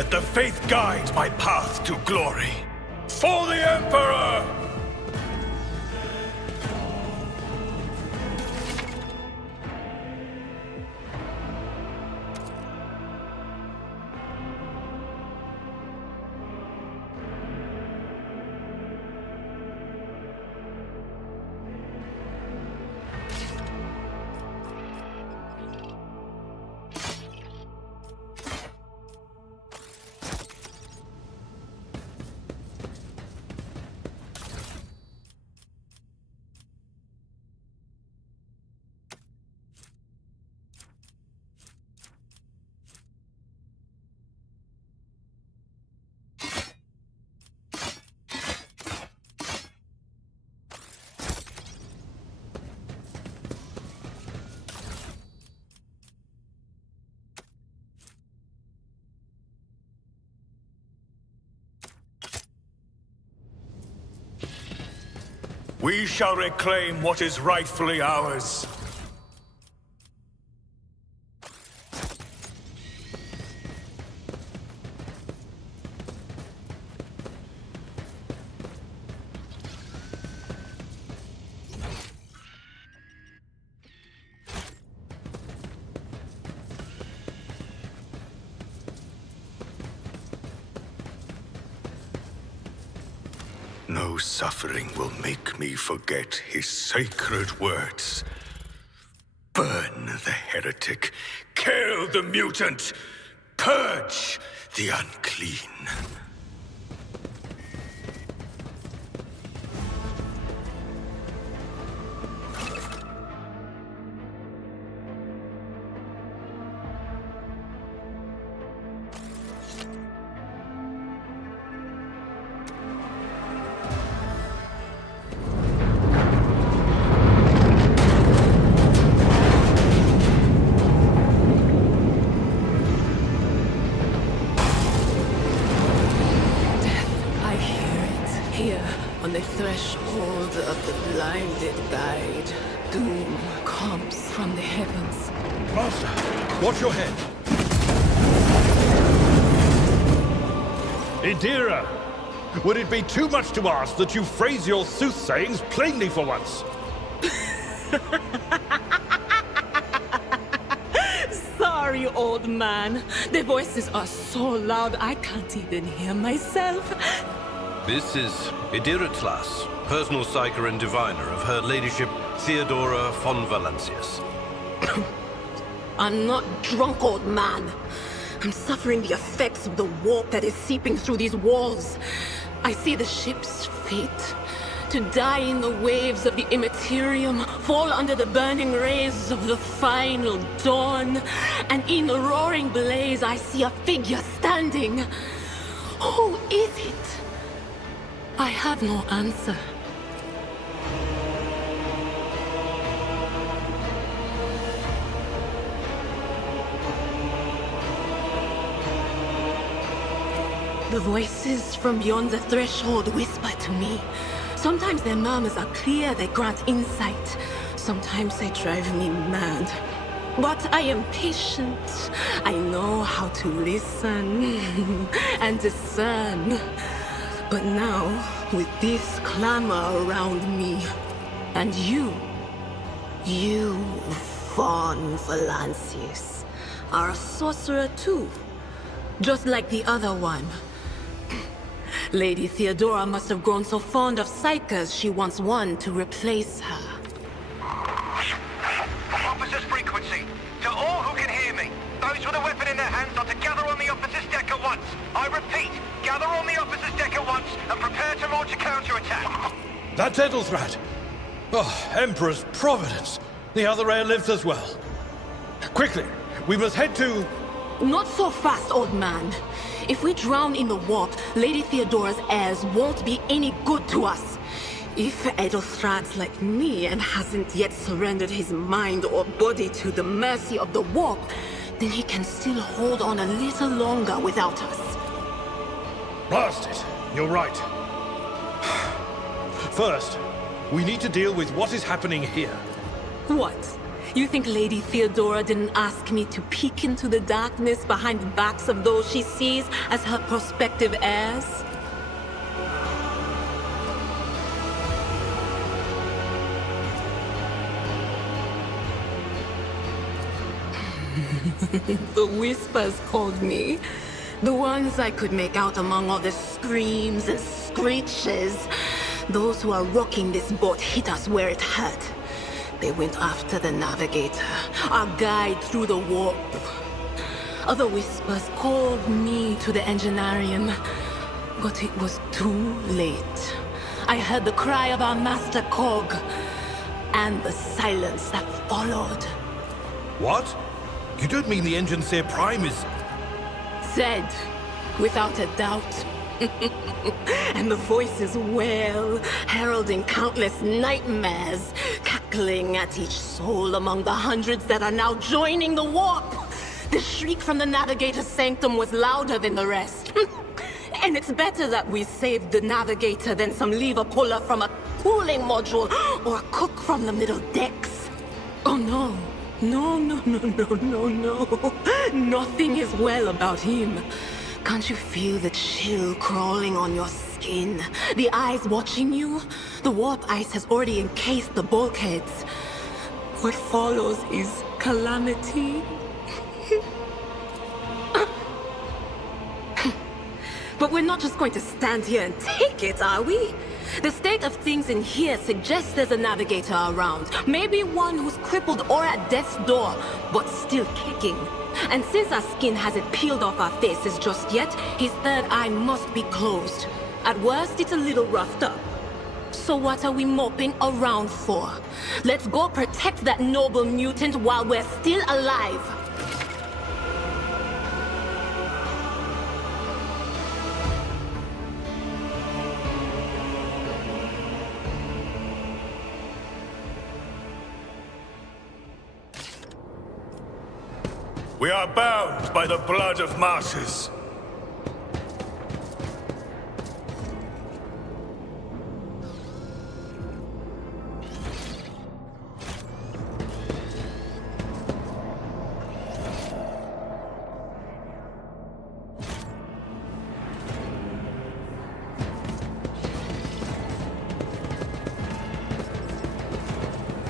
Let the faith guide my path to glory. For the Emperor! We shall reclaim what is rightfully ours. No suffering will make me forget his sacred words. Burn the heretic, kill the mutant, purge the unclean. Here, on the threshold of the blinded guide, doom comes from the heavens. Master, watch your head. Idira, would it be too much to ask that you phrase your soothsayings plainly for once? Sorry, old man. The voices are so loud I can't even hear myself. This is Idira Tlas, personal psyker and diviner of Her Ladyship Theodora von Valancius. I'm not drunk, old man. I'm suffering the effects of the warp that is seeping through these walls. I see the ship's fate. To die in the waves of the immaterium, fall under the burning rays of the final dawn. And in the roaring blaze, I see a figure standing. Who is it? I have no answer. The voices from beyond the threshold whisper to me. Sometimes their murmurs are clear, they grant insight. Sometimes they drive me mad. But I am patient. I know how to listen and discern. But now, with this clamor around me, and you, von Valancius, are a sorcerer too, just like the other one. Lady Theodora must have grown so fond of psychers she wants one to replace her. Officer's frequency. To all who can hear me, those with a weapon in their hands are to gather on the officer's deck at once. I repeat, gather on the officer's deck at once and prepare to launch a counterattack. That's Edelthrat. Oh, Emperor's Providence. The other heir lives as well. Quickly, we must head to... Not so fast, old man. If we drown in the warp, Lady Theodora's heirs won't be any good to us. If Edelthrat's like me and hasn't yet surrendered his mind or body to the mercy of the warp, then he can still hold on a little longer without us. Blast it. You're right. First, we need to deal with what is happening here. What? You think Lady Theodora didn't ask me to peek into the darkness behind the backs of those she sees as her prospective heirs? The whispers called me. The ones I could make out among all the screams and screeches. Those who are rocking this boat hit us where it hurt. They went after the navigator, our guide through the warp. Other whispers called me to the engineerium, but it was too late. I heard the cry of our master cog, and the silence that followed. What? You don't mean the Enginseer Prime is... Said, without a doubt. And the voices wail, heralding countless nightmares, cackling at each soul among the hundreds that are now joining the warp. The shriek from the navigator's sanctum was louder than the rest. And it's better that we saved the navigator than some lever puller from a cooling module or a cook from the middle decks. Oh no. No. Nothing is well about him. Can't you feel the chill crawling on your skin? The eyes watching you? The warp ice has already encased the bulkheads. What follows is calamity. But we're not just going to stand here and take it, are we? The state of things in here suggests there's a navigator around. Maybe one who's crippled or at death's door, but still kicking. And since our skin hasn't peeled off our faces just yet, his third eye must be closed. At worst, it's a little roughed up. So what are we moping around for? Let's go protect that noble mutant while we're still alive. We are bound by the blood of martyrs.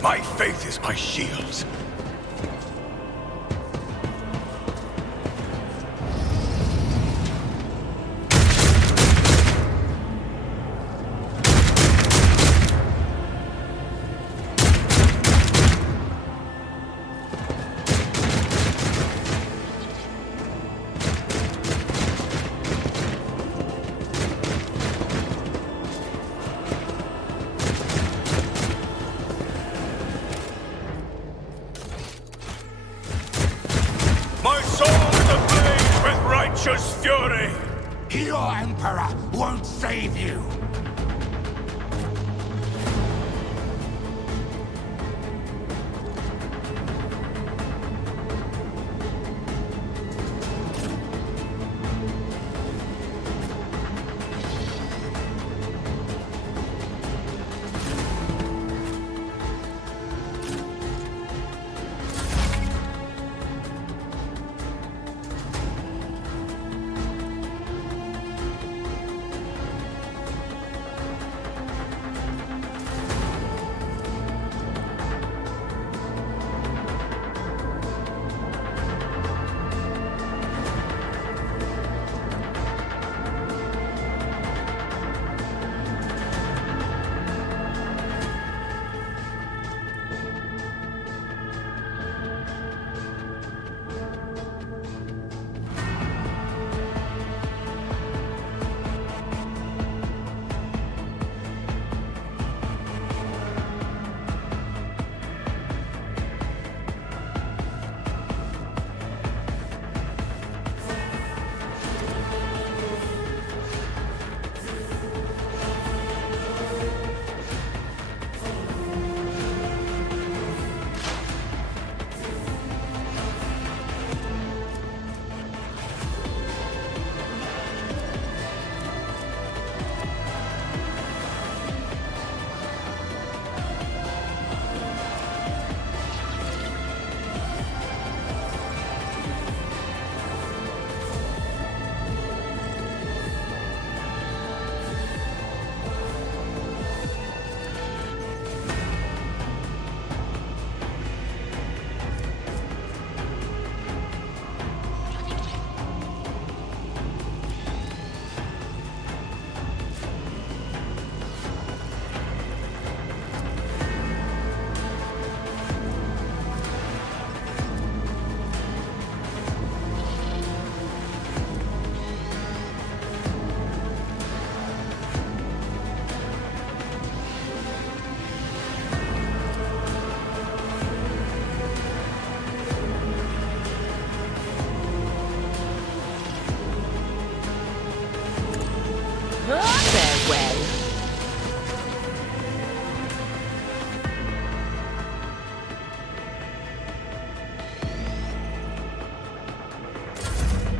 My faith is my shield. My soul is ablaze with righteous fury! Your Emperor won't save you!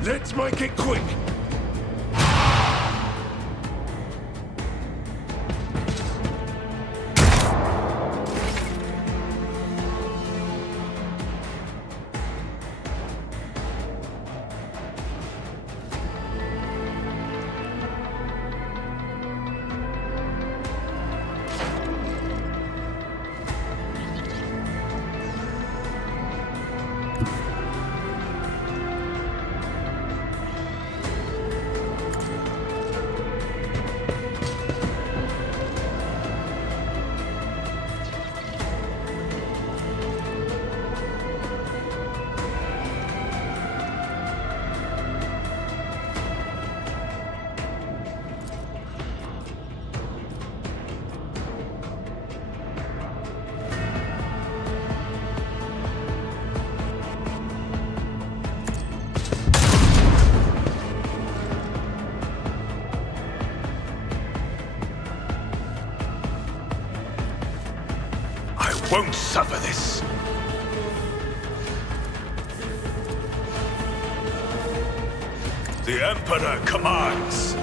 Let's make it quick. Won't suffer this. The Emperor commands.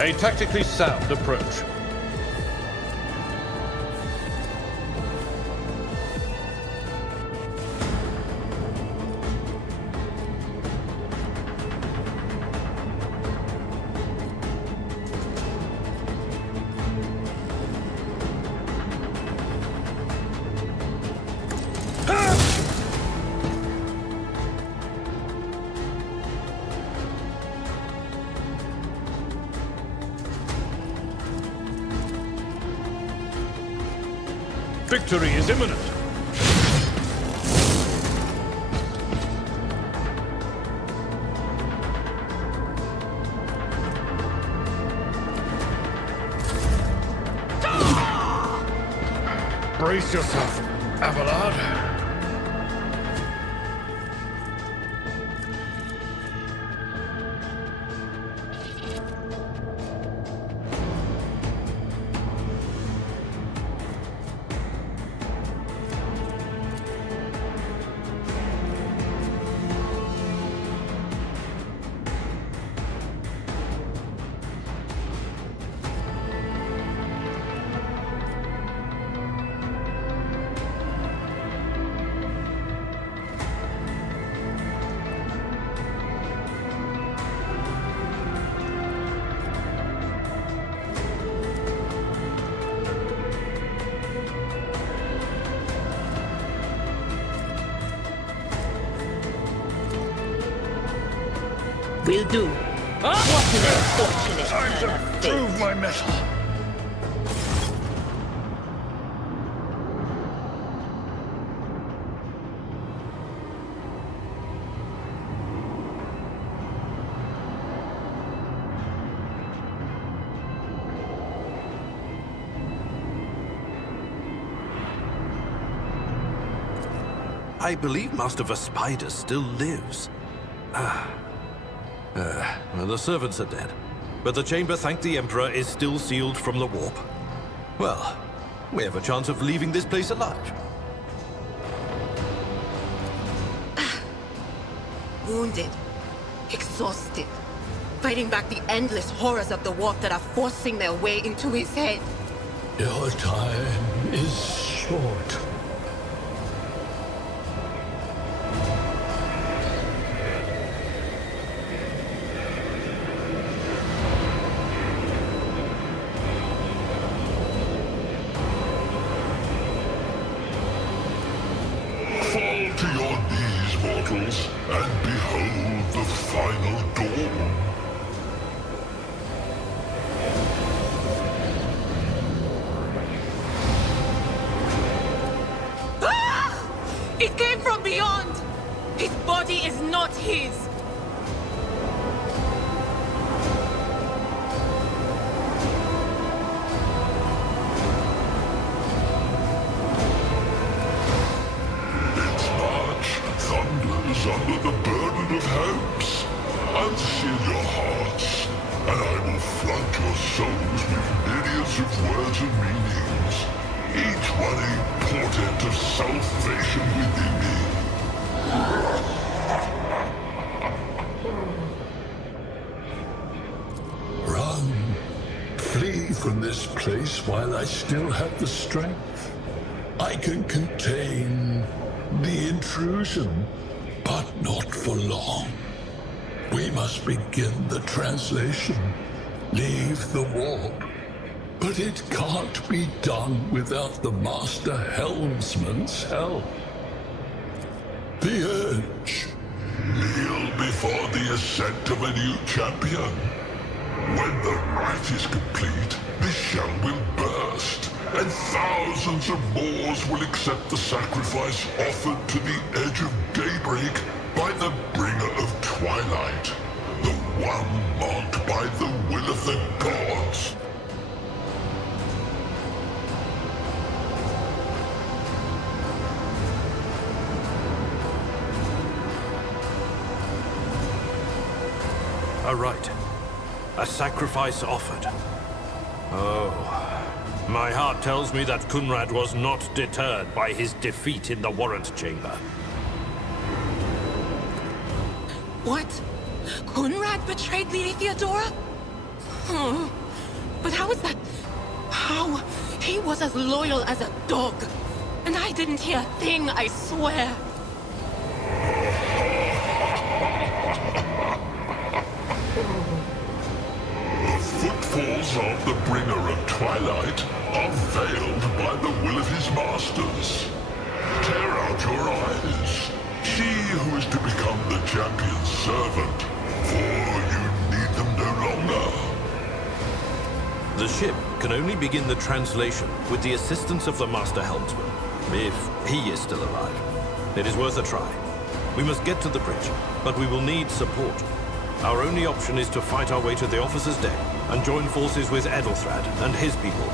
A tactically sound approach. Victory is imminent. Brace yourself, Abelard. Will do. What an unfortunate Time turn of to fate. prove my mettle. I believe Master Vespider still lives. The servants are dead, but the chamber, thank the Emperor, is still sealed from the warp. Well, we have a chance of leaving this place alive. Wounded, exhausted, fighting back the endless horrors of the warp that are forcing their way into his head. Your time is short. Fall to your knees, mortals, and behold the final dawn. It came from beyond! His body is not his! under the burden of hopes. Unseal your hearts, and I will flood your souls with myriads of words and meanings, each one a portent of salvation within me. Run. Flee from this place while I still have the strength. I can contain the intrusion, but not for long. We must begin the translation. Leave the warp. But it can't be done without the Master Helmsman's help. The Edge. Kneel before the ascent of a new champion. When the rite is complete, this shell will burst, and thousands of Moors will accept the sacrifice offered to the edge of daybreak by the bringer of twilight, the one marked by the will of the gods. A rite. A sacrifice offered. Oh. My heart tells me that Kunrad was not deterred by his defeat in the warrant chamber. What? Kunrad betrayed Lady Theodora? Oh, but how is that? How? He was as loyal as a dog. And I didn't hear a thing, I swear. The footfalls of the bringer of twilight are veiled by the will of his masters. Tear out your eyes. She who is to become the champion's servant, for you need them no longer. The ship can only begin the translation with the assistance of the Master Helmsman, if he is still alive. It is worth a try. We must get to the bridge, but we will need support. Our only option is to fight our way to the officer's deck and join forces with Edelthrad and his people.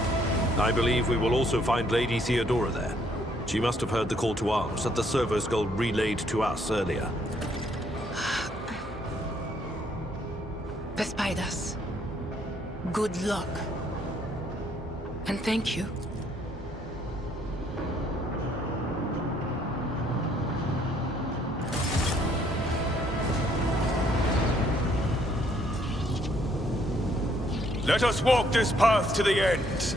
I believe we will also find Lady Theodora there. She must have heard the call to arms that the servo skull relayed to us earlier. Vespidas, good luck. And thank you. Let us walk this path to the end.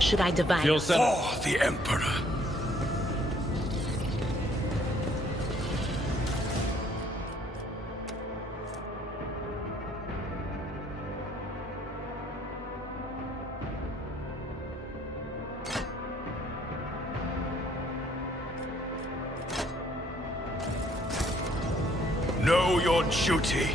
Should I divine? For the Emperor. Know your duty.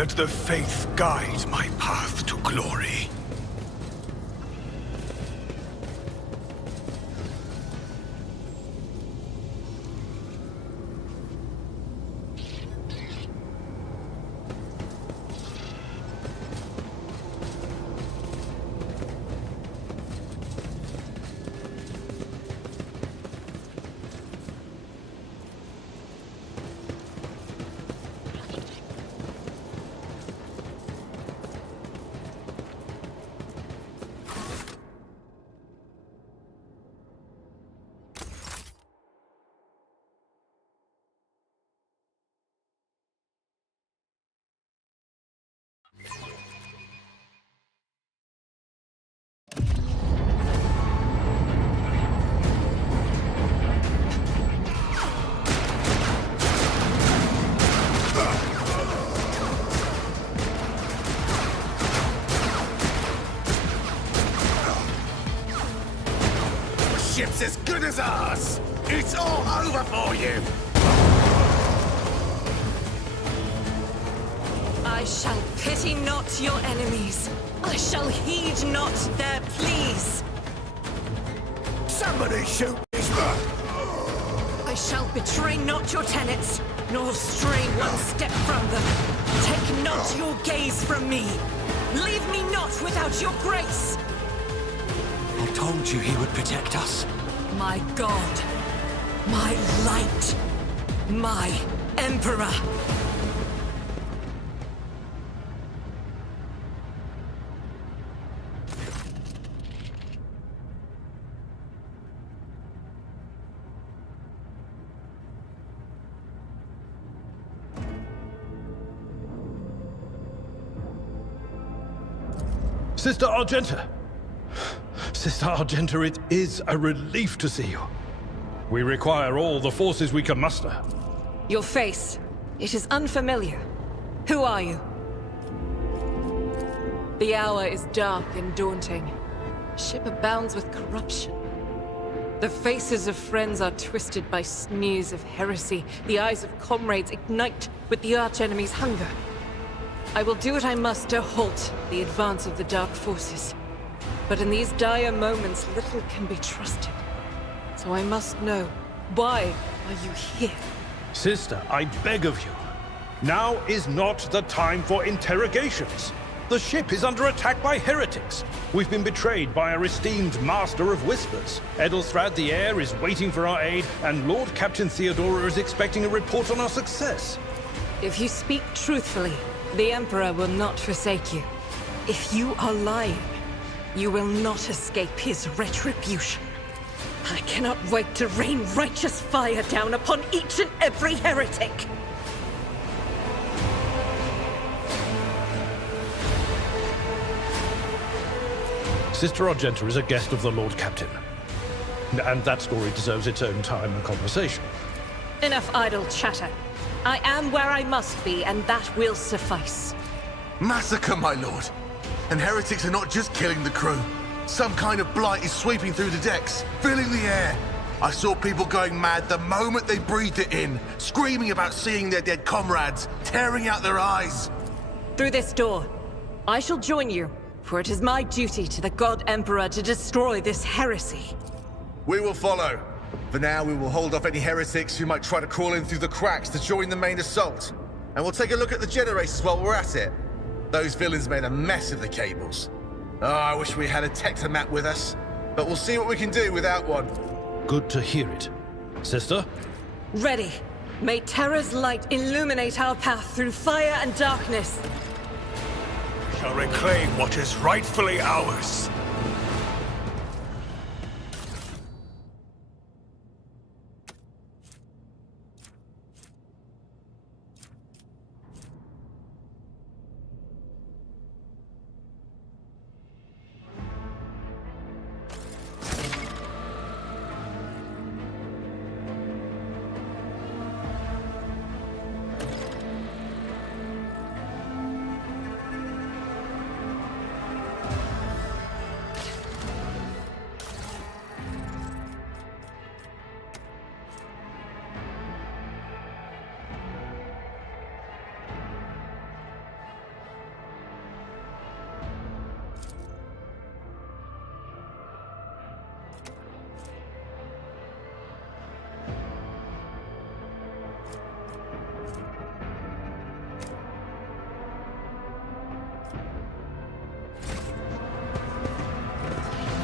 Let the faith guide my path to glory. Ship's as good as ours! It's all over for you! I shall pity not your enemies. I shall heed not their pleas. Somebody shoot this man! I shall betray not your tenets, nor stray one step from them. Take not your gaze from me. Leave me not without your grace. I told you he would protect us. My God, my light, my Emperor. Sister Argenta! Sister Argenta, it is a relief to see you. We require all the forces we can muster. Your face, it is unfamiliar. Who are you? The hour is dark and daunting. Ship abounds with corruption. The faces of friends are twisted by sneers of heresy. The eyes of comrades ignite with the archenemy's hunger. I will do what I must to halt the advance of the dark forces. But in these dire moments, little can be trusted. So I must know, why are you here? Sister, I beg of you. Now is not the time for interrogations. The ship is under attack by heretics. We've been betrayed by our esteemed Master of Whispers. Edelthrad the Heir is waiting for our aid, and Lord Captain Theodora is expecting a report on our success. If you speak truthfully, the Emperor will not forsake you. If you are lying, you will not escape his retribution. I cannot wait to rain righteous fire down upon each and every heretic! Sister Argenta is a guest of the Lord Captain. And that story deserves its own time and conversation. Enough idle chatter. I am where I must be, and that will suffice. Massacre, my lord! And heretics are not just killing the crew. Some kind of blight is sweeping through the decks, filling the air. I saw people going mad the moment they breathed it in, screaming about seeing their dead comrades, tearing out their eyes. Through this door, I shall join you, for it is my duty to the God Emperor to destroy this heresy. We will follow. For now, we will hold off any heretics who might try to crawl in through the cracks to join the main assault. And we'll take a look at the generators while we're at it. Those villains made a mess of the cables. Oh, I wish we had a Tectomat with us. But we'll see what we can do without one. Good to hear it. Sister? Ready. May Terra's light illuminate our path through fire and darkness. We shall reclaim what is rightfully ours.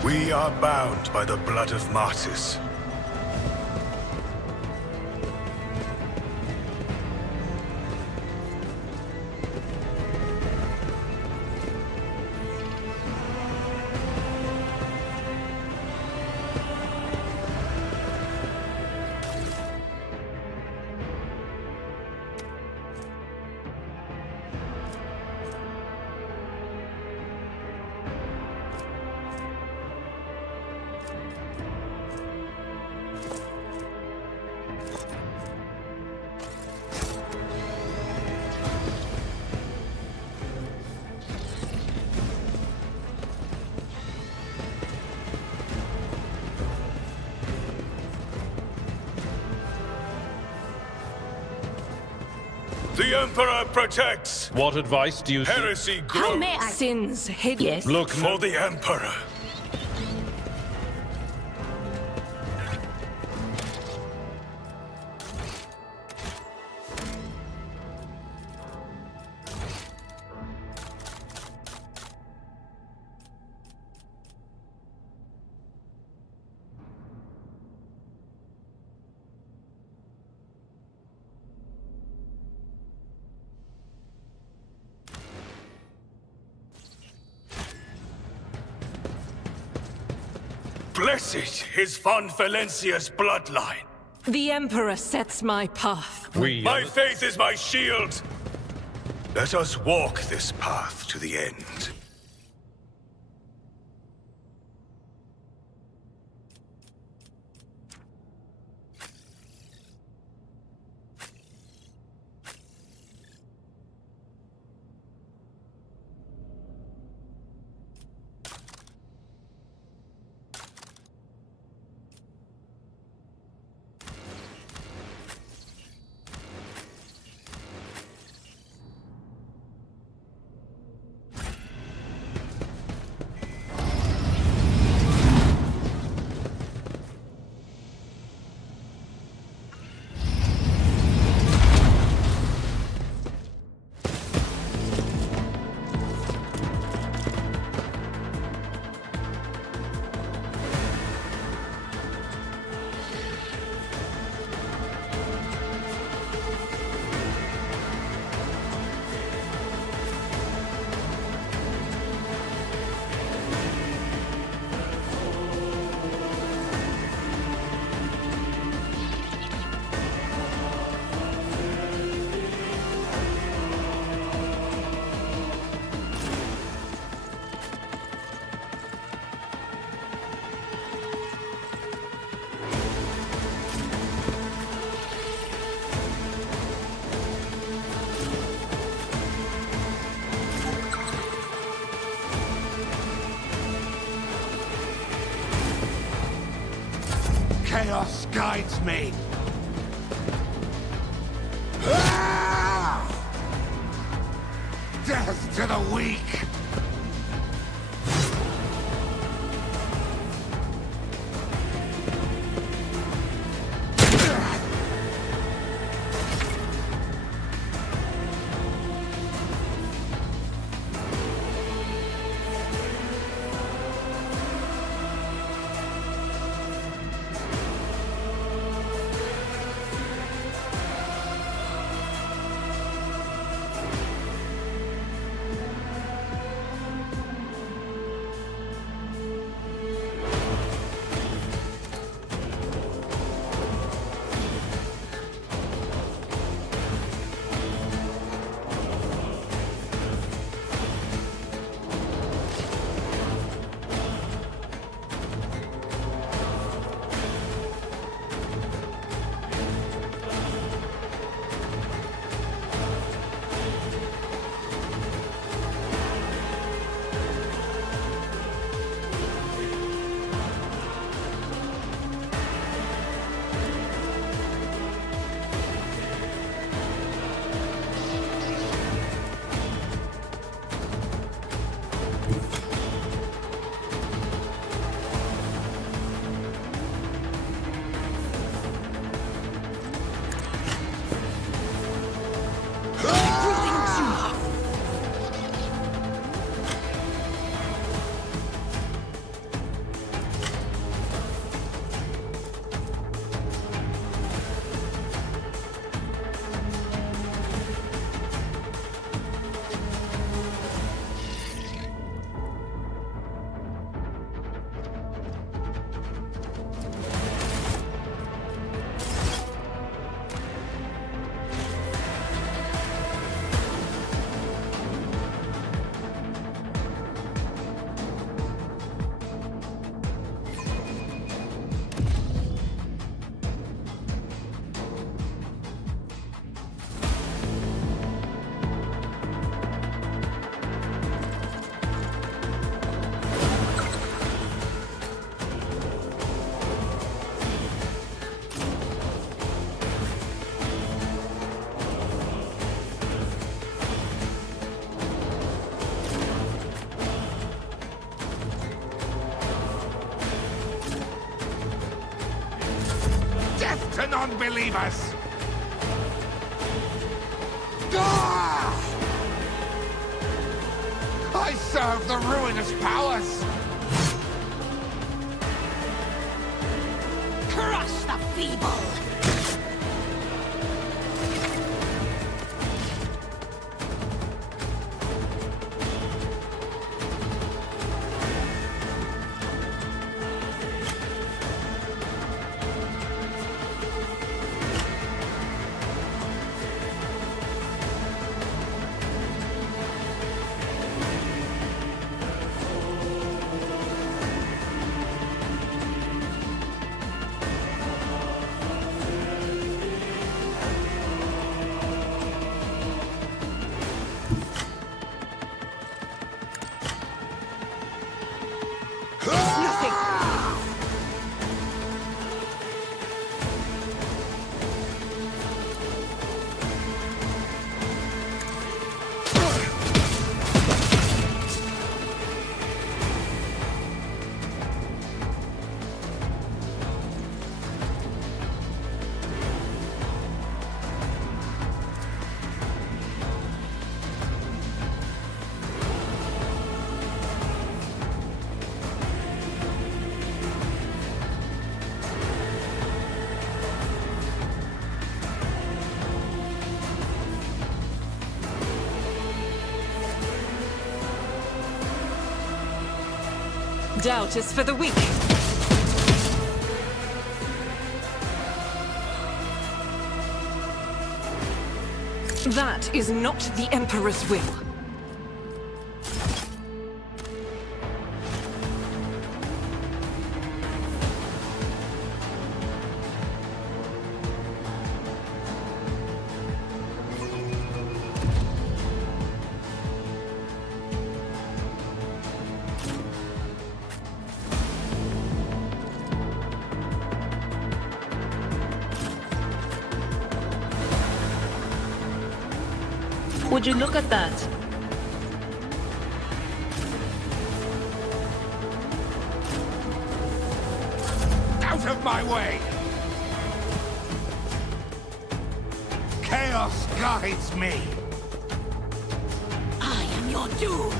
We are bound by the blood of martyrs. The Emperor protects! What advice do you seek? Heresy grows! Sins hidden. Yes. Look, For the Emperor! Blessed is Von Valencia's bloodline! The Emperor sets my path. My faith is my shield! Let us walk this path to the end. Chaos guides me. Ah! Death to the weak. non-believers! Ah! I serve the ruinous powers! Crush the feeble! Doubt is for the weak. That is not the Emperor's will. Would you look at that? Out of my way! Chaos guides me! I am your doom!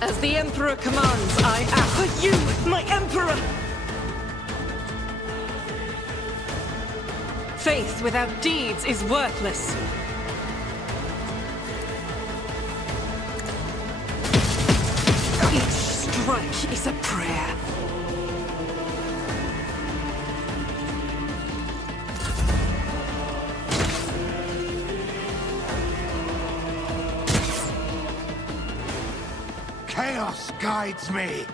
As the Emperor commands, I act. For you, my Emperor! Faith without deeds is worthless. Each strike is a prayer. Chaos guides me!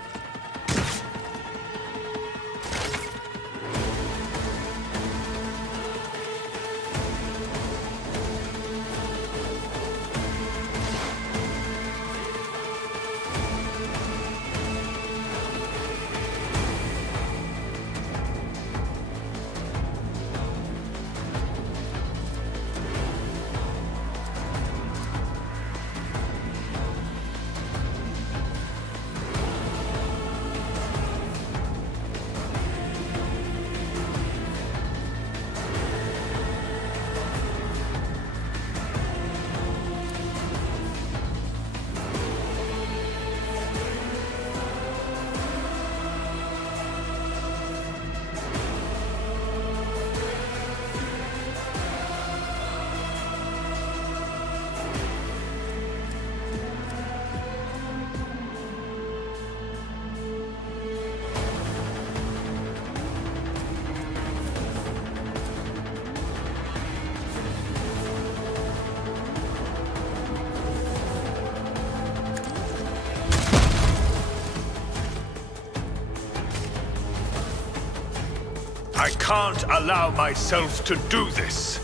can't allow myself to do this.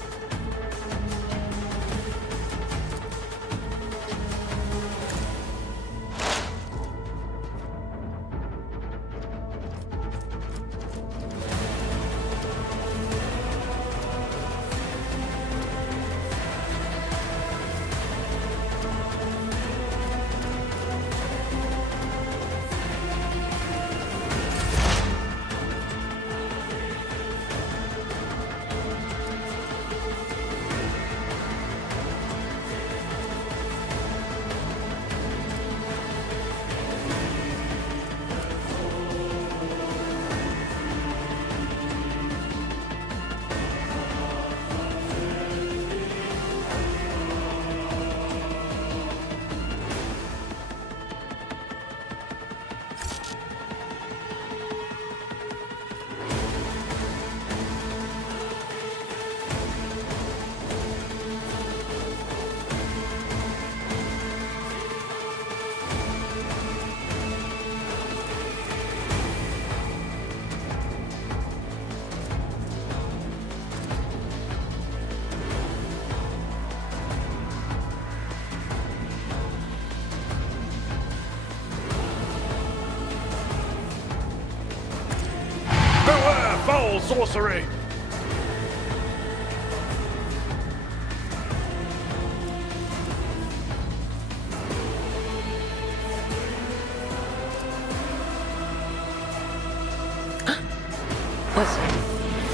Beware foul sorcery!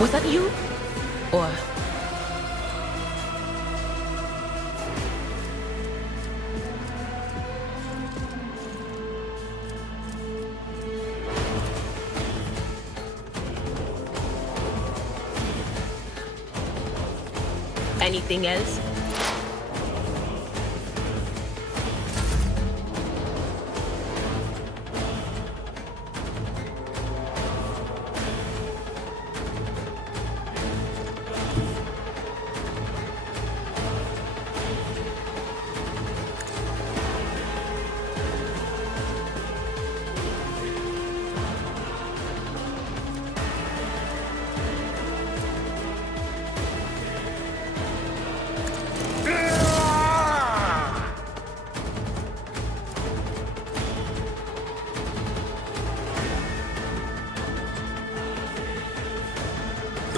Was that you? Or... Anything else?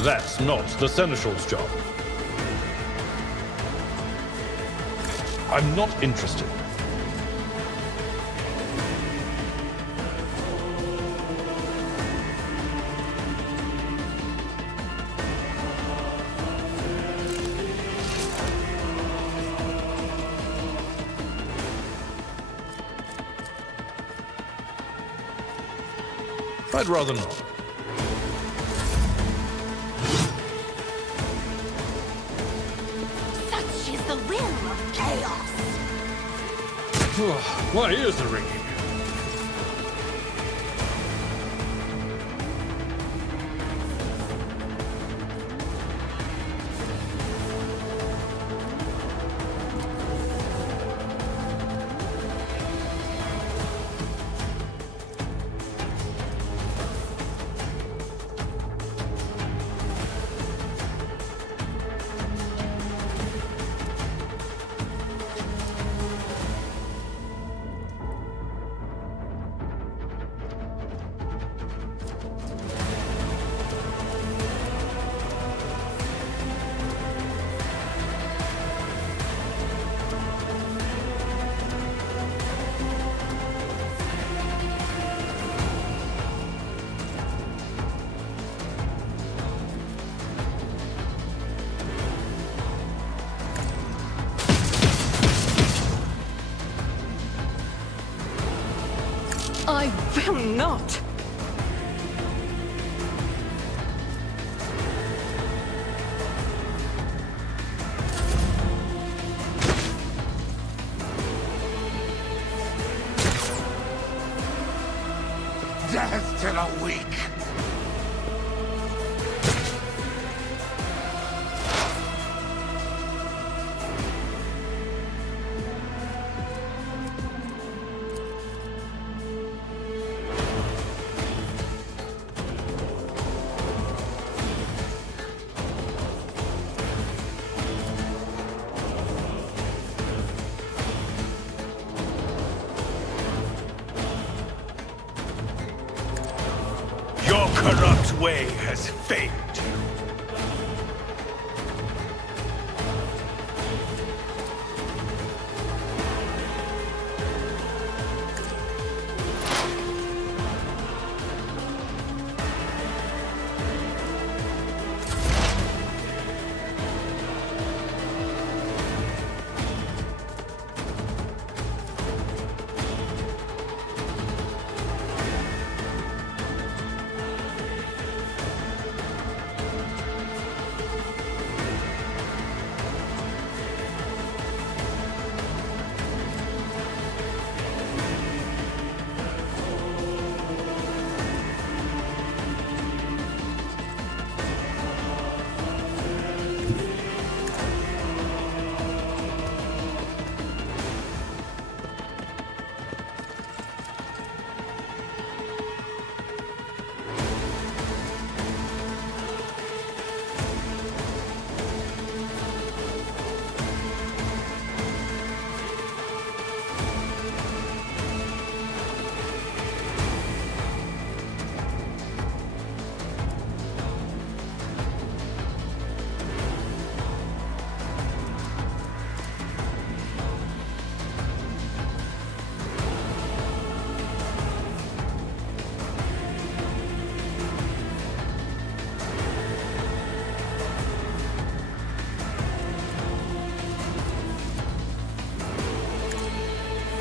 That's not the Seneschal's job. I'm not interested. I'd rather not. Such is the will of chaos. My ears are ringing. I will not. Death to the weak. way has failed you.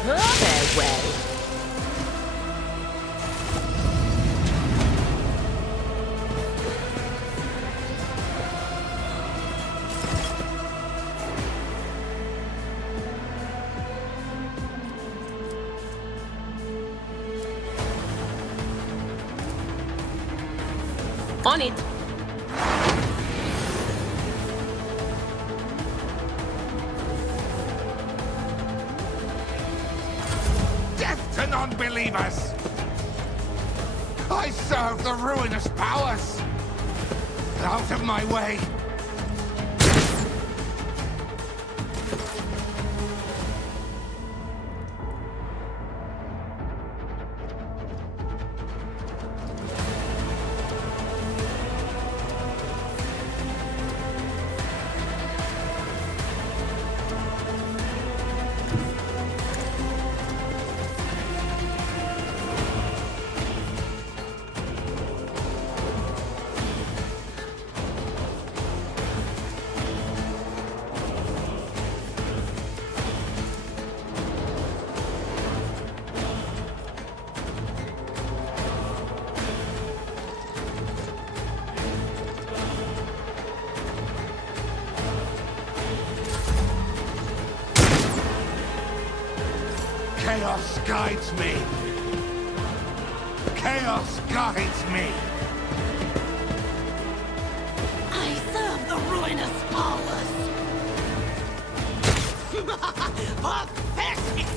Farewell. On it. Death to non-believers! I serve the ruinous powers! Out of my way! Chaos guides me. Chaos guides me. I serve the ruinous powers. Pathetic!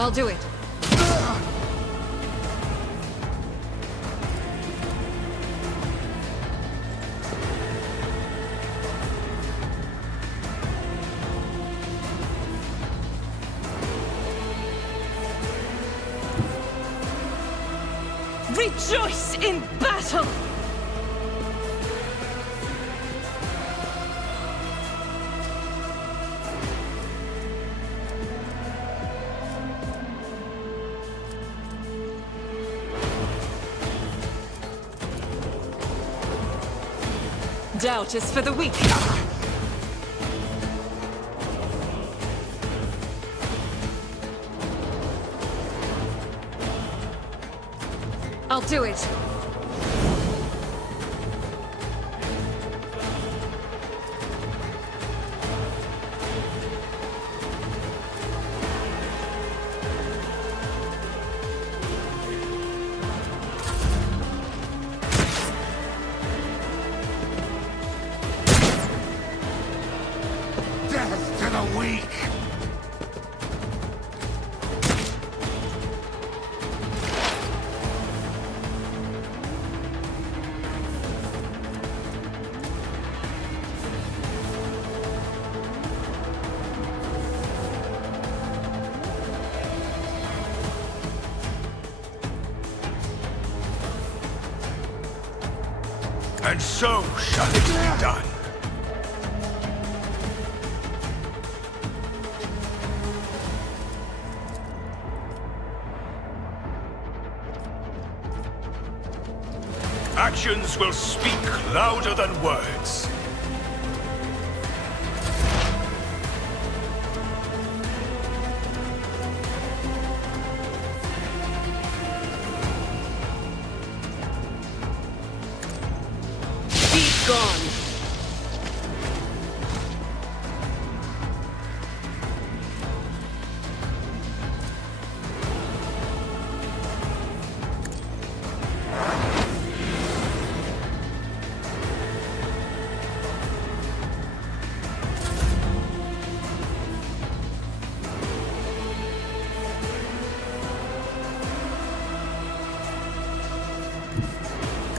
I'll do it. Rejoice in battle! Doubt is for the weak. I'll do it. Death to the weak! And so shall it be done. Actions will speak louder than words. Be gone.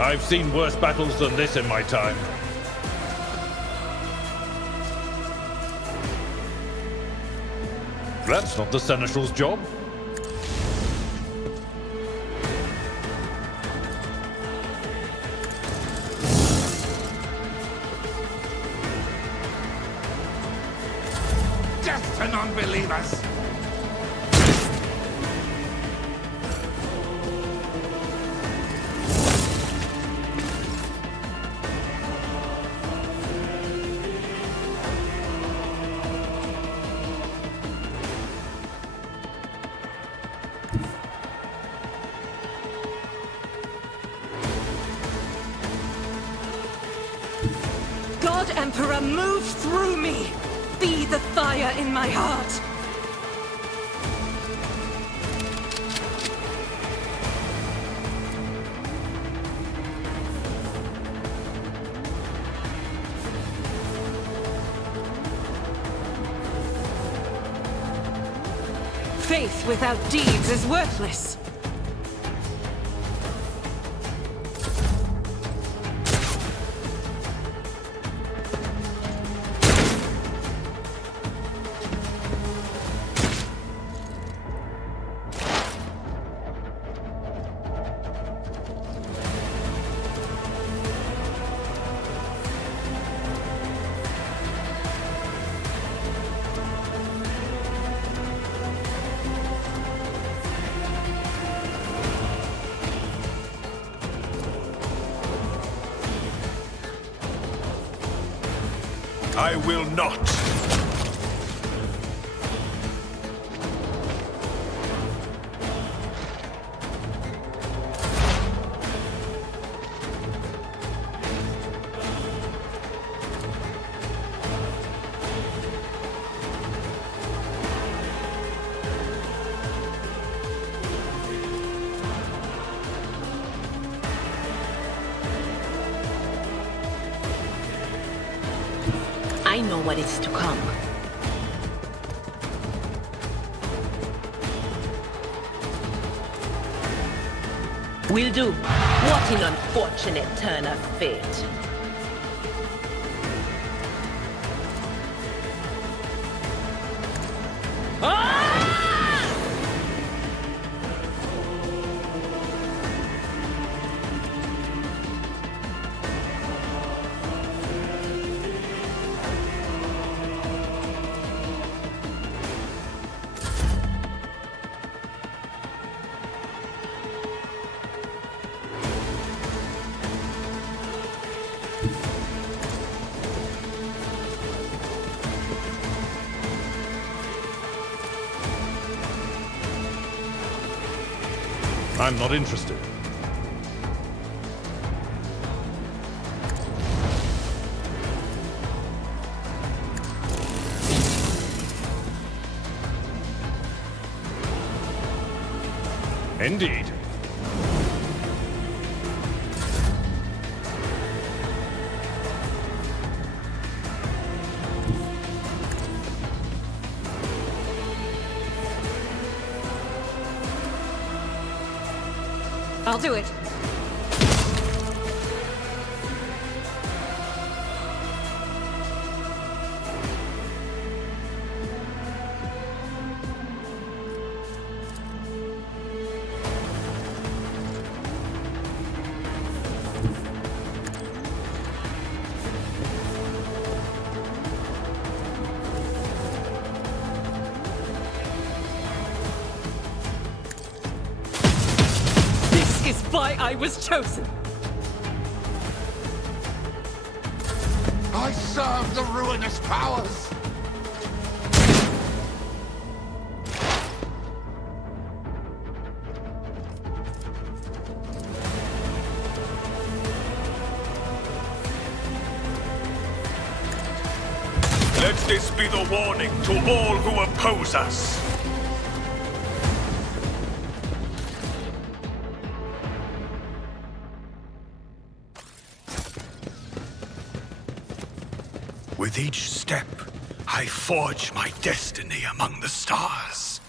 I've seen worse battles than this in my time. That's not the Seneschal's job. Death to non-believers! God Emperor, move through me! Be the fire in my heart! Faith without deeds is worthless. I will not. I know what is to come. Will do. What an unfortunate turn of fate. I'm not interested. Indeed. I'll do it. Is why I was chosen. I serve the ruinous powers! Let this be the warning to all who oppose us. With each step, I forge my destiny among the stars.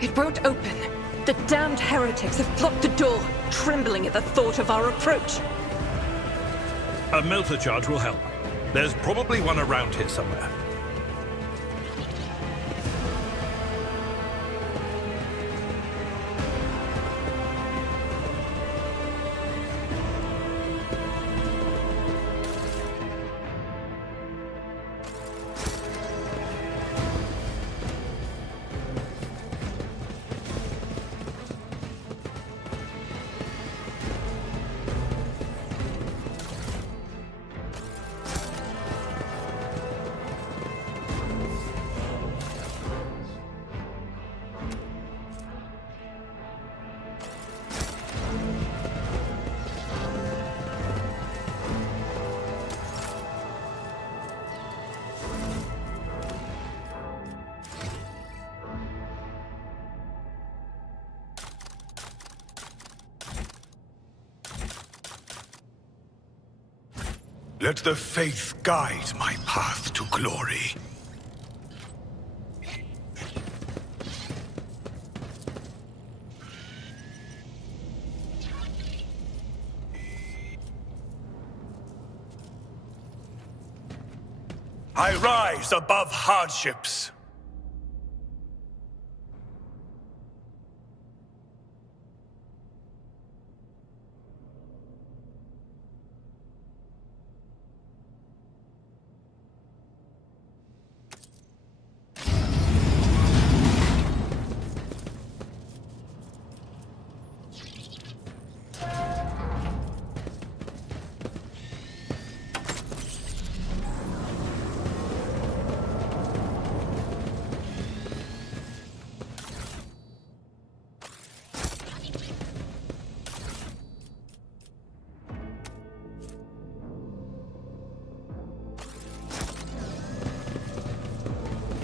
It won't open. The damned heretics have blocked the door, trembling at the thought of our approach. A melter charge will help. There's probably one around here somewhere. Let the faith guide my path to glory. I rise above hardships.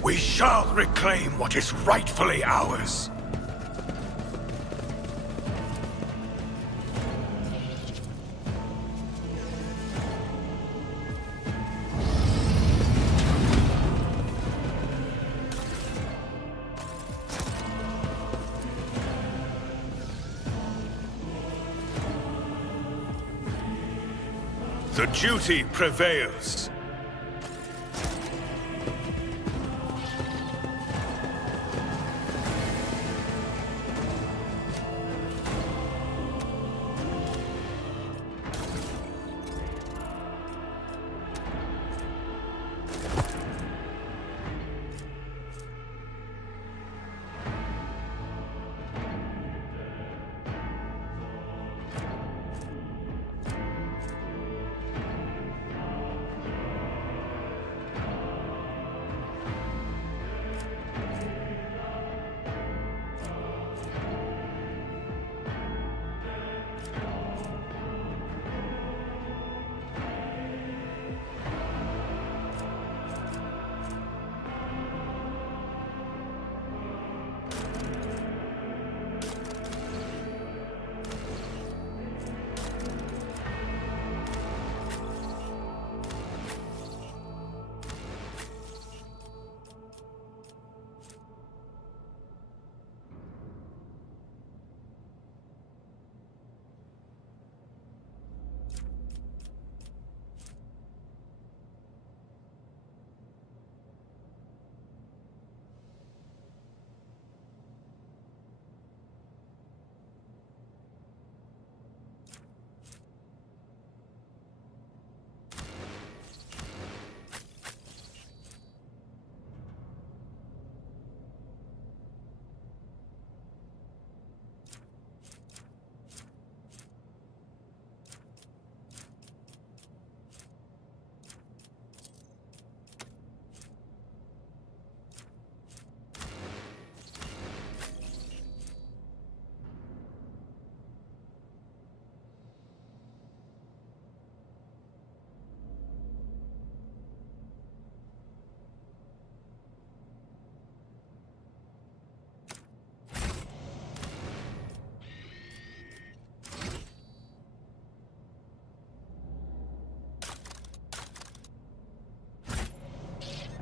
We shall reclaim what is rightfully ours. The duty prevails.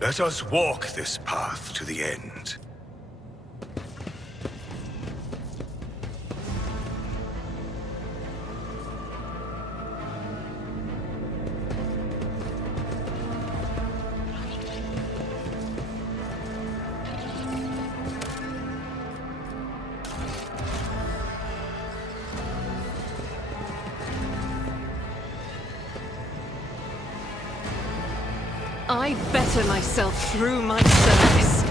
Let us walk this path to the end. I better myself through my service.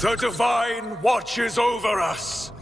The Divine watches over us!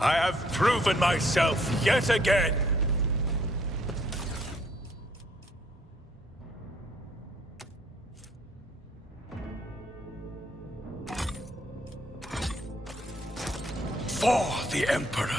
I have proven myself yet again! For the Emperor!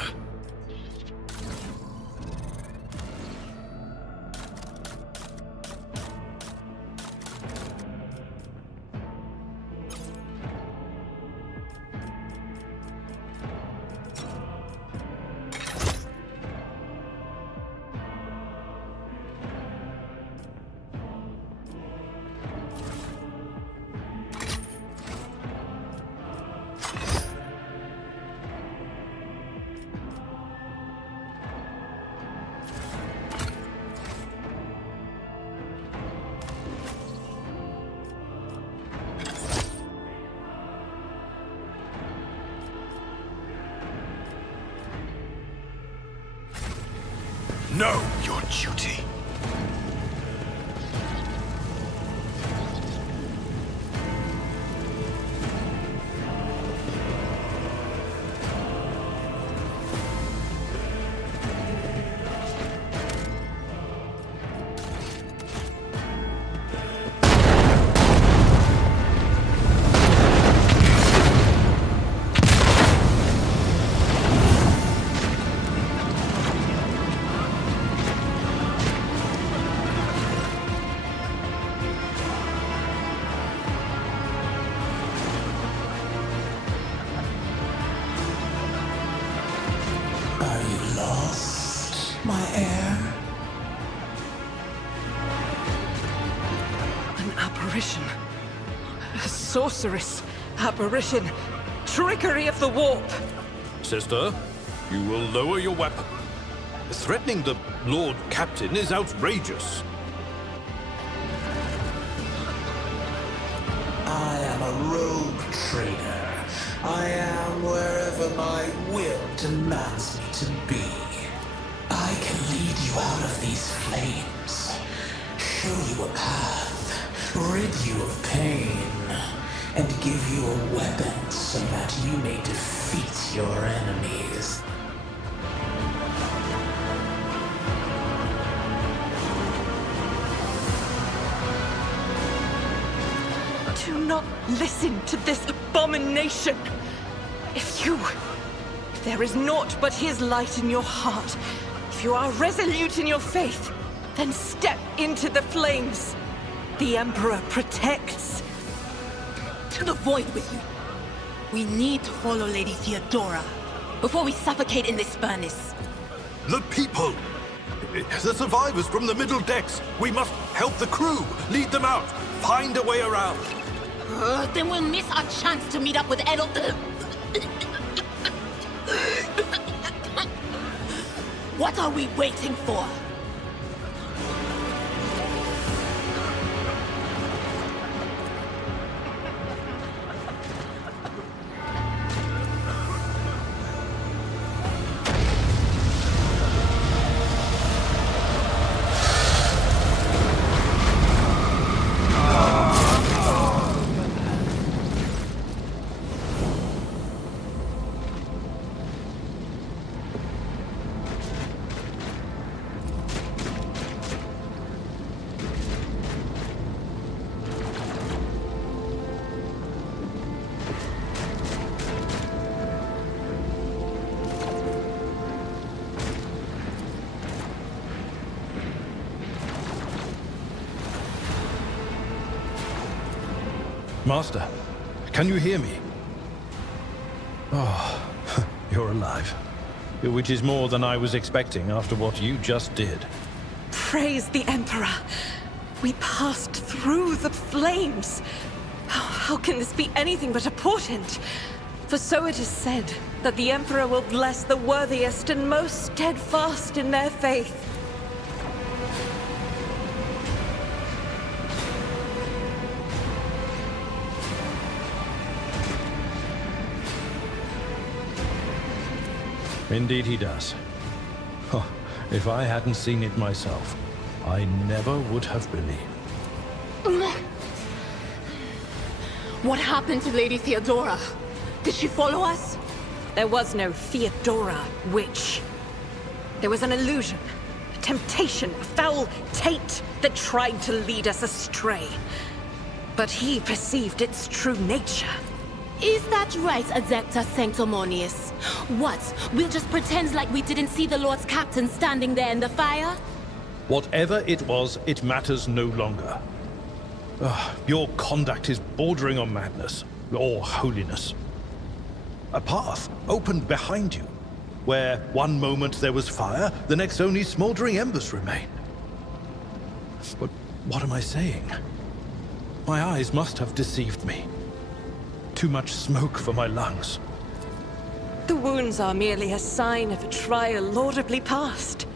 Know your duty. My heir? An apparition. A sorceress. Apparition. Trickery of the warp. Sister, you will lower your weapon. Threatening the Lord Captain is outrageous. I am a rogue trader. I am wherever my will demands me to be. I can lead you out of these flames, show you a path, rid you of pain, and give you a weapon so that you may defeat your enemies. Do not listen to this abomination. If there is naught but his light in your heart, if you are resolute in your faith, then step into the flames. The Emperor protects. To the void with you. We need to follow Lady Theodora before we suffocate in this furnace. The people! The survivors from the middle decks! We must help the crew! Lead them out! Find a way around! Then we'll miss our chance to meet up with Edel. What are we waiting for? Master, can you hear me? Oh, you're alive. Which is more than I was expecting after what you just did. Praise the Emperor! We passed through the flames! How can this be anything but a portent? For so it is said, that the Emperor will bless the worthiest and most steadfast in their faith. Indeed he does. Oh, if I hadn't seen it myself, I never would have believed. What happened to Lady Theodora? Did she follow us? There was no Theodora, witch. There was an illusion, a temptation, a foul taint that tried to lead us astray. But he perceived its true nature. Is that right, Adepta Sanctimonious? What? We'll just pretend like we didn't see the Lord's Captain standing there in the fire? Whatever it was, it matters no longer. Your conduct is bordering on madness, or holiness. A path opened behind you, where one moment there was fire, the next only smoldering embers remained. But what am I saying? My eyes must have deceived me. Too much smoke for my lungs. The wounds are merely a sign of a trial laudably passed.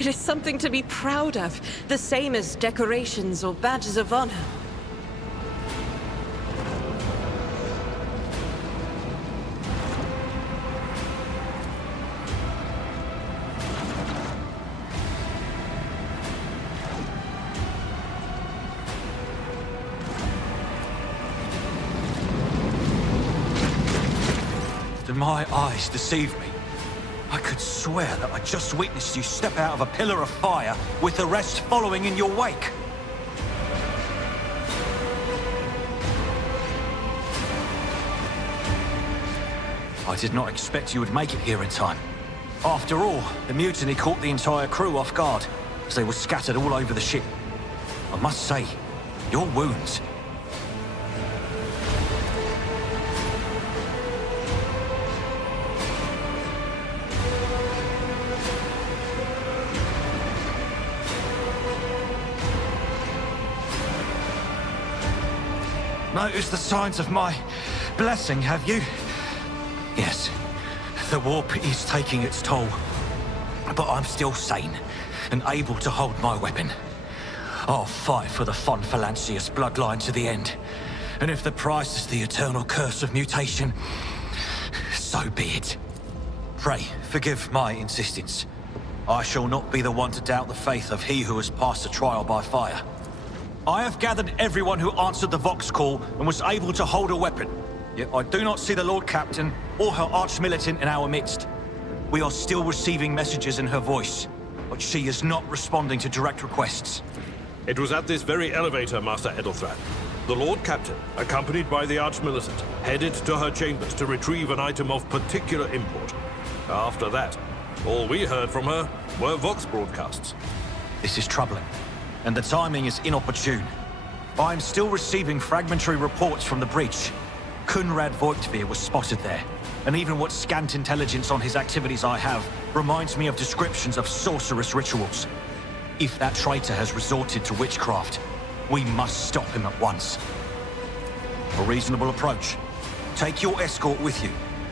It is something to be proud of, the same as decorations or badges of honor. Did my eyes deceive me? I could swear that I just witnessed you step out of a pillar of fire with the rest following in your wake. I did not expect you would make it here in time. After all, the mutiny caught the entire crew off guard, as they were scattered all over the ship. I must say, your wounds... Noticed the signs of my blessing, have you? Yes, the warp is taking its toll. But I'm still sane and able to hold my weapon. I'll fight for the Von Phalanxius bloodline to the end. And if the price is the eternal curse of mutation, so be it. Pray, forgive my insistence. I shall not be the one to doubt the faith of he who has passed the trial by fire. I have gathered everyone who answered the Vox call and was able to hold a weapon. Yet I do not see the Lord Captain or her arch-militant in our midst. We are still receiving messages in her voice, but she is not responding to direct requests. It was at this very elevator, Master Edelthran. The Lord Captain, accompanied by the Arch-Militant, headed to her chambers to retrieve an item of particular import. After that, all we heard from her were Vox broadcasts. This is troubling, and the timing is inopportune. I am still receiving fragmentary reports from the breach. Kunrad Voigtveer was spotted there, and even what scant intelligence on his activities I have reminds me of descriptions of sorcerous rituals. If that traitor has resorted to witchcraft, we must stop him at once. A reasonable approach. Take your escort with you.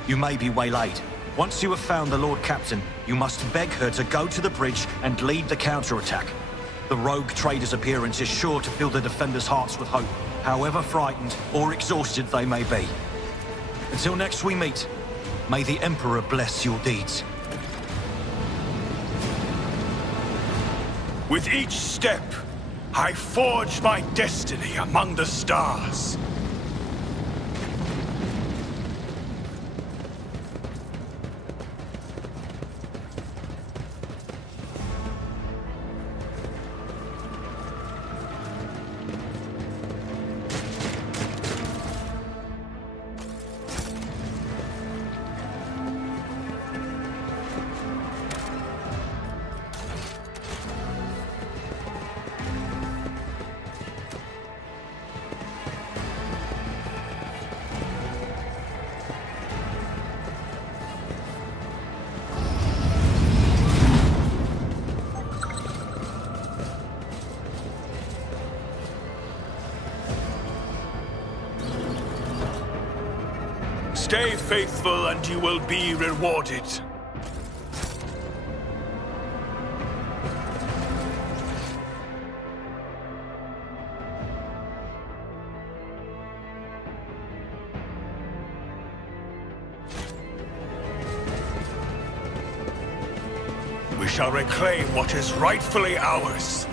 You may be waylaid. Once you have found the Lord Captain, you must beg her to go to the bridge and lead the counterattack. The rogue trader's appearance is sure to fill the defenders' hearts with hope, however frightened or exhausted they may be. Until next we meet, may the Emperor bless your deeds. With each step, I forge my destiny among the stars. faithful and you will be rewarded. We shall reclaim what is rightfully ours.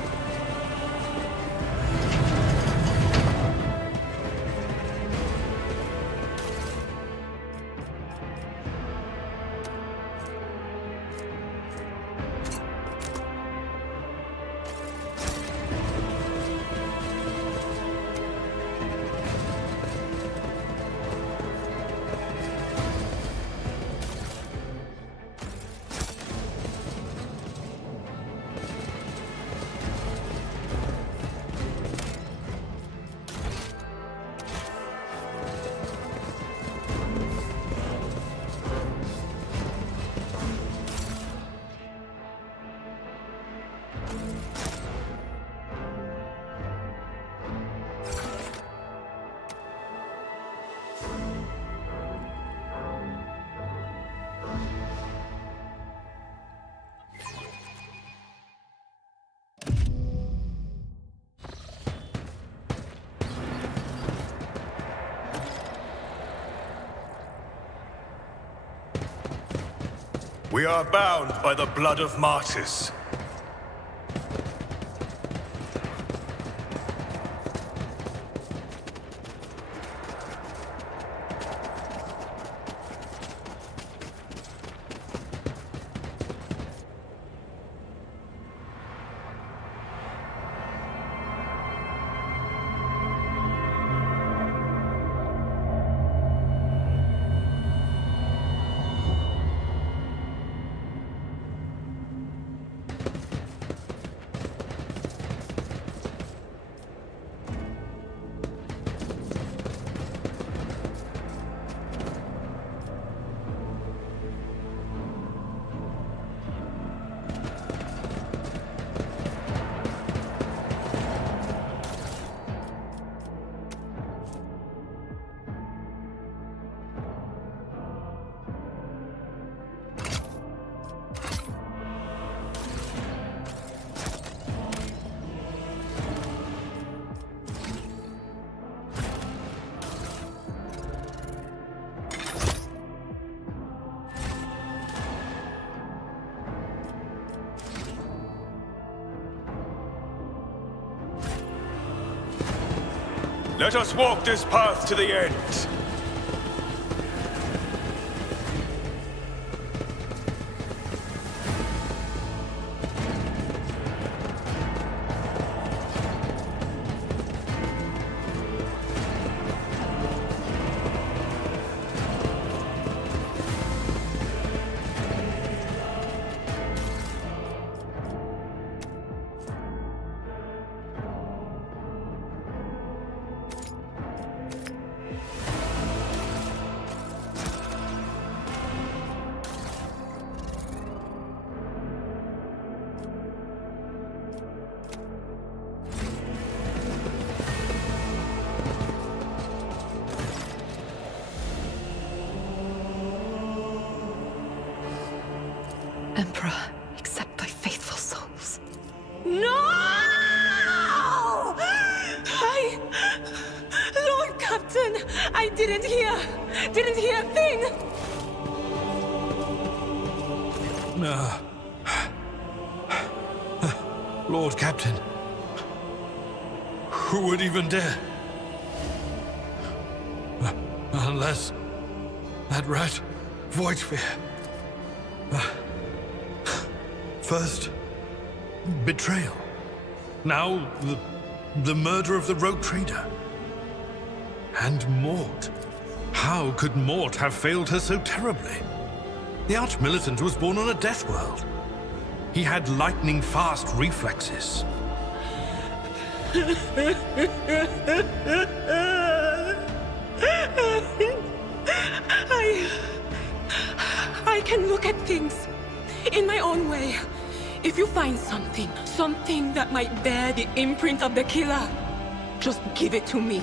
We are bound by the blood of martyrs. Let us walk this path to the end. Emperor, accept thy faithful souls. No! Lord Captain, I didn't hear a thing! Lord Captain, who would even dare? Unless that rat, Voidsphere. First, betrayal. Now, the murder of the rogue trader. And Mort. How could Mort have failed her so terribly? The Arch-Militant was born on a death world. He had lightning-fast reflexes. I can look at things in my own way. If you find something that might bear the imprint of the killer, just give it to me.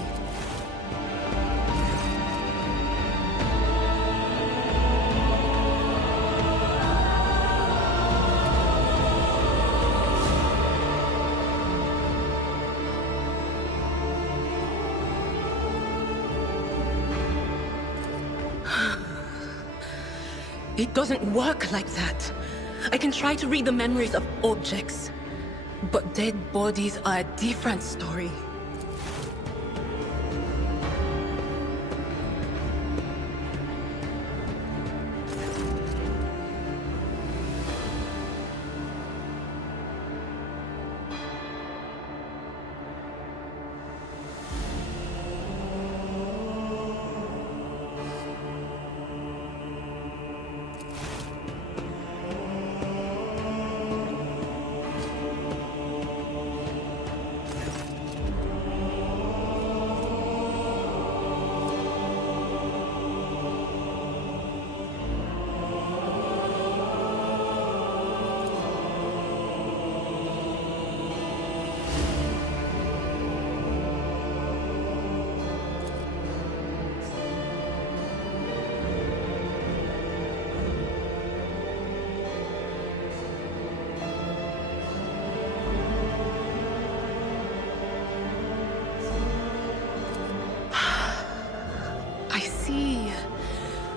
It doesn't work like that. I can try to read the memories of objects, but dead bodies are a different story.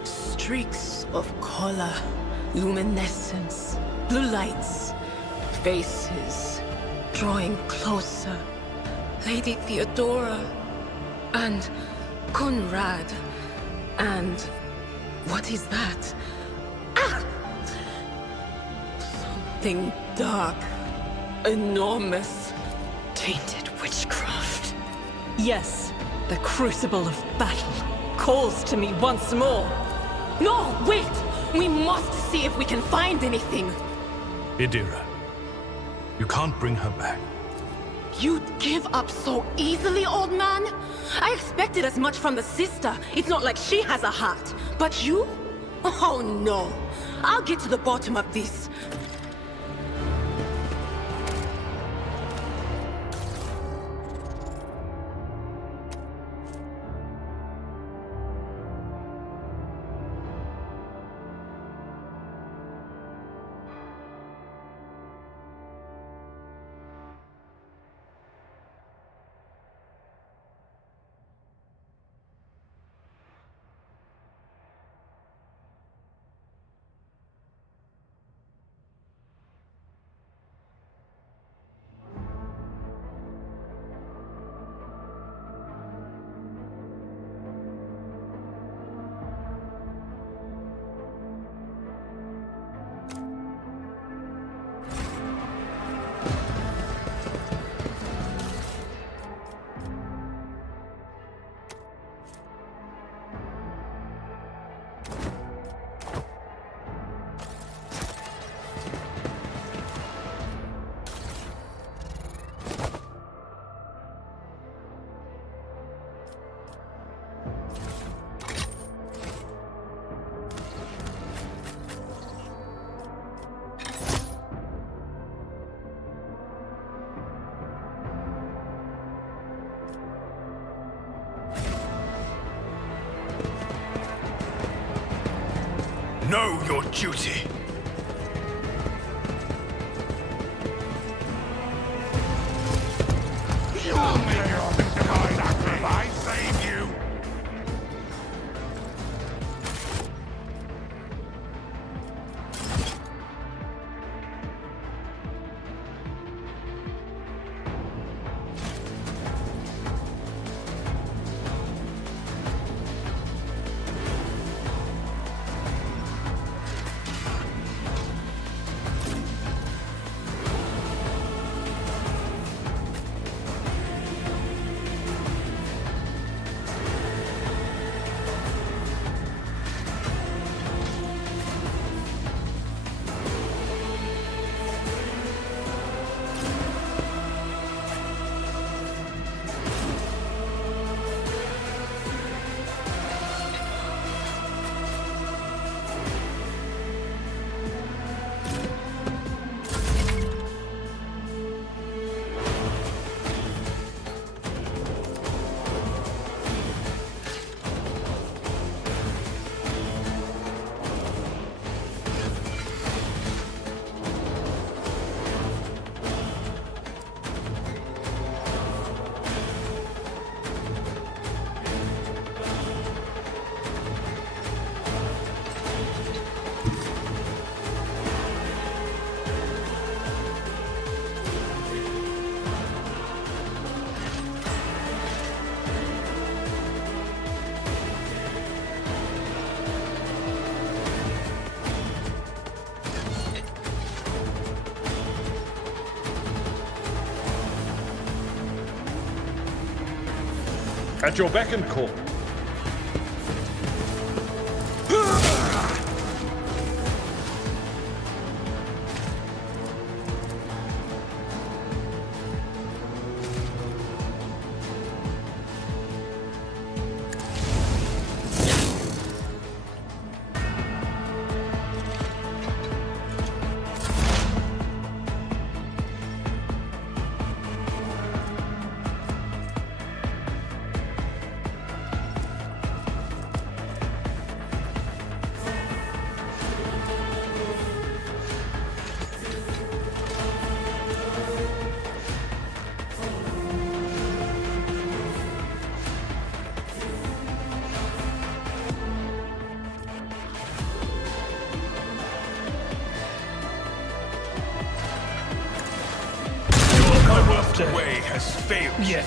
Streaks of color, luminescence, blue lights, faces drawing closer. Lady Theodora and Conrad and what is that? Ah! Something dark, enormous, tainted witchcraft. Yes, the crucible of battle calls to me once more. No, wait! We must see if we can find anything. Idira, you can't bring her back. You'd give up so easily, old man? I expected as much from the sister. It's not like she has a heart. But you? Oh no. I'll get to the bottom of this. Know your duty. You'll make your kind sacrifice save you! At your beck and call. The way has failed. Yes.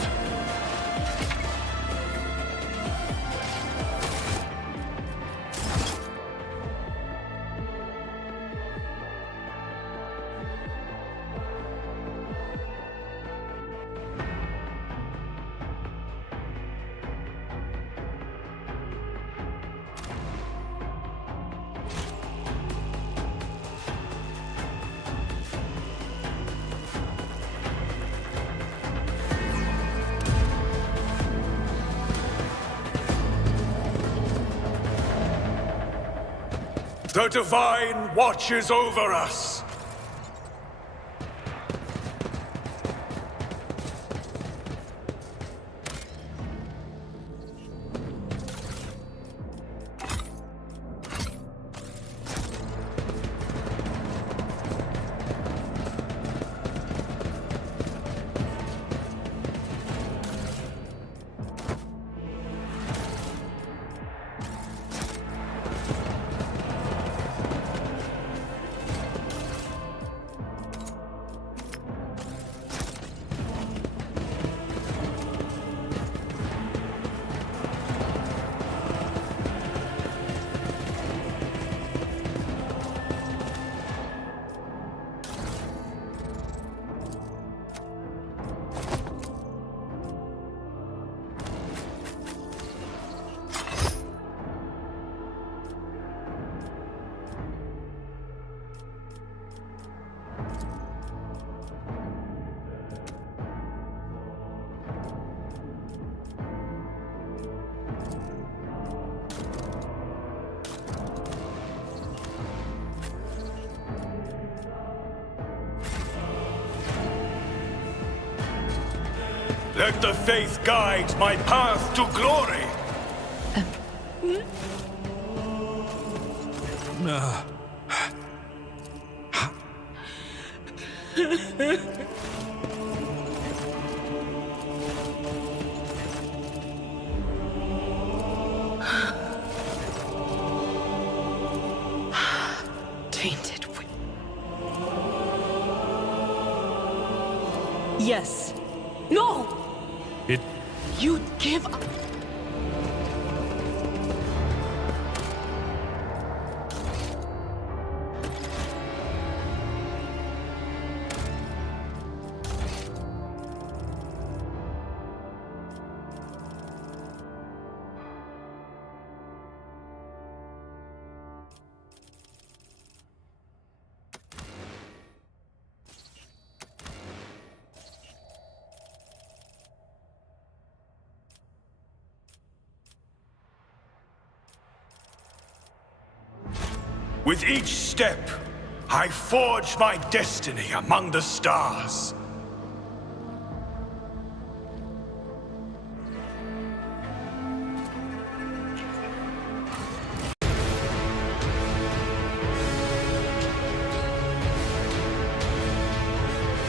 The Divine watches over us. Let the faith guide my path to glory. Tainted with... Yes. No! It... You'd give up. With each step, I forge my destiny among the stars.